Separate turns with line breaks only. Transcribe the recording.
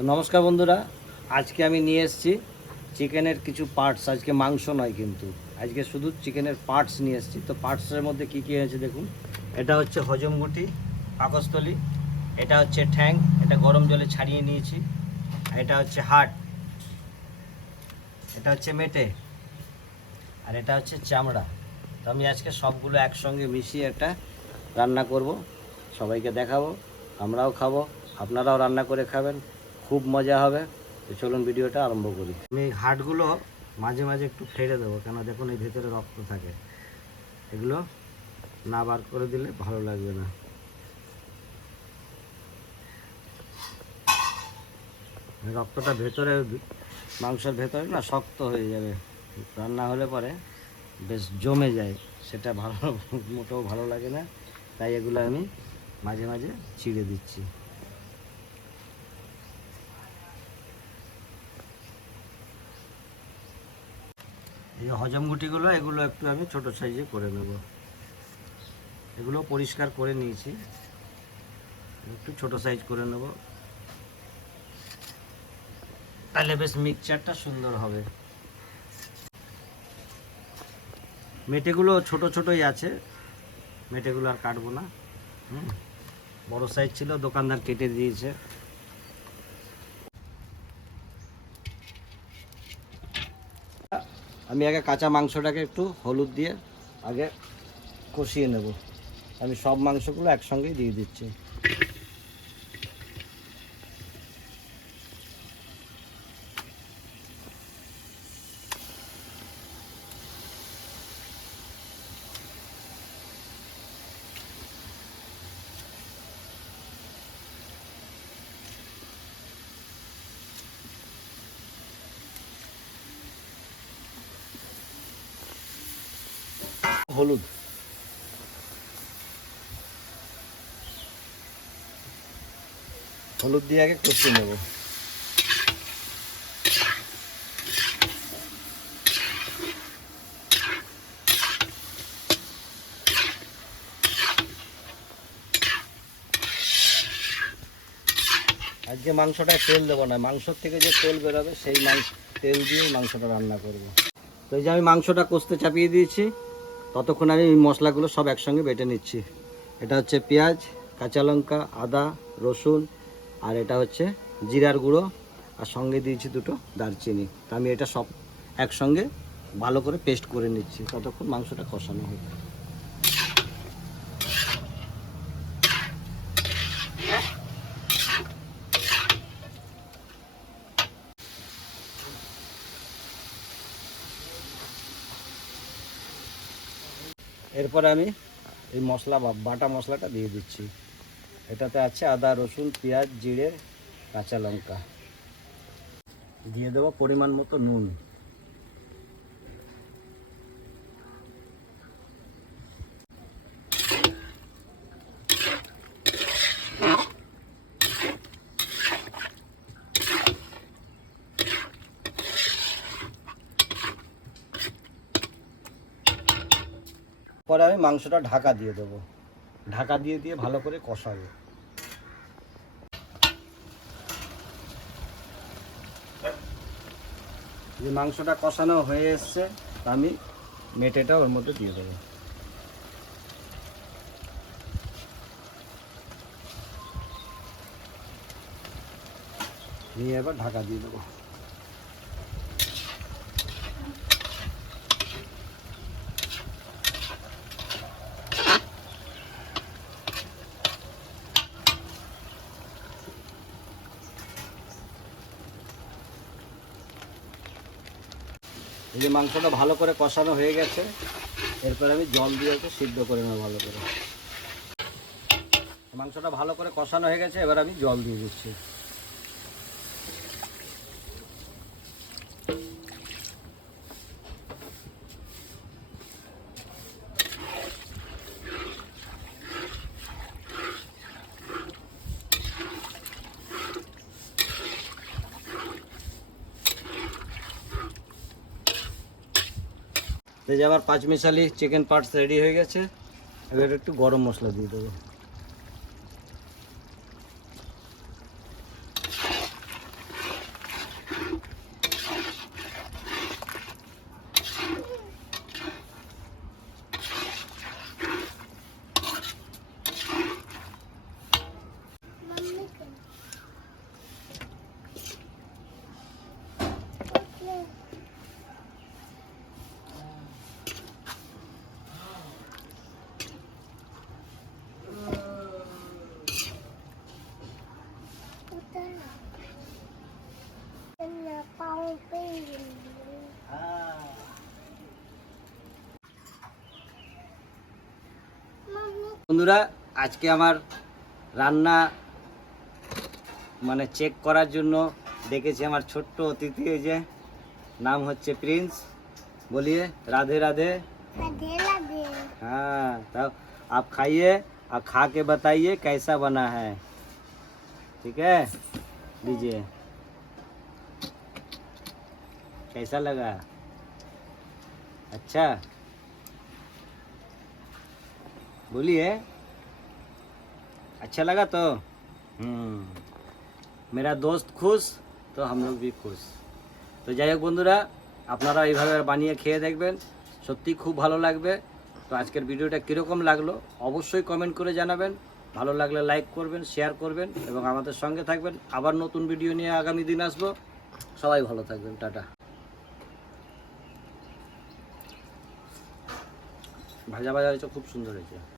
তো নমস্কার বন্ধুরা, আজকে আমি নিয়ে এসেছি চিকেনের কিছু পার্টস আজকে মাংস নয় কিন্তু, আজকে শুধু চিকেনের পার্টস নিয়ে এসেছি। তো পার্টসের মধ্যে কি কী হয়েছে দেখুন। এটা হচ্ছে হজমগুটি পাকস্থলী, এটা হচ্ছে ঠ্যাং, এটা গরম জলে ছাড়িয়ে নিয়েছি এটা হচ্ছে হার্ট এটা হচ্ছে মেটে, আর এটা হচ্ছে চামড়া। তো আমি আজকে সবগুলো একসঙ্গে মিশিয়ে একটা রান্না করব, সবাইকে দেখাবো, আমরাও খাব, আপনারাও রান্না করে খাবেন। খুব মজা হবে। তো চলুন ভিডিওটা আরম্ভ করি। আমি হাটগুলো মাঝে মাঝে একটু ফেড়ে দেবো কেন দেখুন এই ভেতরে রক্ত থাকে। এগুলো না বার করে দিলে ভালো লাগবে না। রক্তটা ভেতরে, মাংসের ভেতরে না শক্ত হয়ে যাবে। রান্না হলে পরে বেশ জমে যায়, সেটা ভালো, মোটেও ভালো লাগে না। তাই এগুলো আমি মাঝে মাঝে ছিঁড়ে দিচ্ছি। এই হজম গুটিগুলো, এগুলো একটু আমি ছোট সাইজে করে নেব। এগুলো পরিষ্কার করে নিয়েছি। একটু ছোট সাইজ করে নেব। তাহলে বেশ মিক্সচারটা সুন্দর হবে। মেটেগুলো ছোট ছোটই আছে। মেটেগুলো আর কাটবো না। হুম। বড় সাইজ ছিল, দোকানদার কেটে দিয়েছে। আমি আগে কাঁচা মাংসটাকে একটু হলুদ দিয়ে আগে কষিয়ে নেব। আমি সব মাংসগুলো একসঙ্গেই দিয়ে দিচ্ছি। হলুদ। হলুদ দিয়ে আগে কষিয়ে নেব। আজকে মাংসটায় তেল দেবো না, মাংসর থেকে যে তেল বেরোবে সেই মাংস তেল দিয়েই মাংসটা রান্না করব। তো এই যে আমি মাংসটা কষতে চাপিয়ে দিয়েছি। ততক্ষণ আমি মশলাগুলো সব একসঙ্গে বেটে নিচ্ছি। এটা হচ্ছে পেঁয়াজ, কাঁচা লঙ্কা, আদা, রসুন, আর এটা হচ্ছে জিরার গুঁড়ো, আর সঙ্গে দিয়েছি দুটো দারচিনি। তা আমি এটা সব একসঙ্গে ভালো করে পেস্ট করে নিচ্ছি, ততক্ষণ মাংসটা কষানো হবে এরপরে আমি এই মশলা বাটা মশলাটা দিয়ে দিচ্ছি। এটাতে আছে আদা, রসুন, পেঁয়াজ, জিরে, কাঁচা লঙ্কা। দিয়ে দেবো পরিমাণ মতো নুন। পরে আমি মাংসটা ঢাকা দিয়ে দেবো। ঢাকা দিয়ে দিয়ে ভালো করে কষাবো। যে মাংসটা কষানো হয়ে এসছে আমি মেটেটা ওর মধ্যে দিয়ে দেবো। নিয়ে এবার ঢাকা দিয়ে দেবো। এই যে মাংসটা ভালো করে কষানো হয়ে গেছে, এরপর আমি জল দিয়ে একটু সিদ্ধ করে নেব ভালো করে। মাংসটা ভালো করে কষানো হয়ে গেছে, এবার আমি জল দিয়ে দিচ্ছি। এই যে আবার পাঁচমিশালি চিকেন পার্টস রেডি হয়ে গেছে। এবার একটু গরম মশলা দিয়ে দেবো। बंधुरा आज के रानना मैं चेक करार्जन देखे हमार छोट अतिथि नाम हे प्रस बोलिए
राधे राधे
हाँ तब आप खाइए और खा के बताइए कैसा बना है ठीक है लीजिए कैसा लगा अच्छा बोलिए अच्छा लगा तो हम्म मेरा दोस्त खुश तो हम लोग भी खुश তো যাই হোক বন্ধুরা আপনারা এইভাবে বানিয়ে খেয়ে দেখবেন সত্যি খুব ভালো লাগবে তো আজকের ভিডিওটা কীরকম লাগলো অবশ্যই কমেন্ট করে জানাবেন ভালো লাগলে লাইক করবেন শেয়ার করবেন এবং আমাদের সঙ্গে থাকবেন আবার নতুন ভিডিও নিয়ে আগামী দিন আসবো সবাই ভালো থাকবেন টাটা ভাজা ভাজা হয়েছে খুব সুন্দর হয়েছে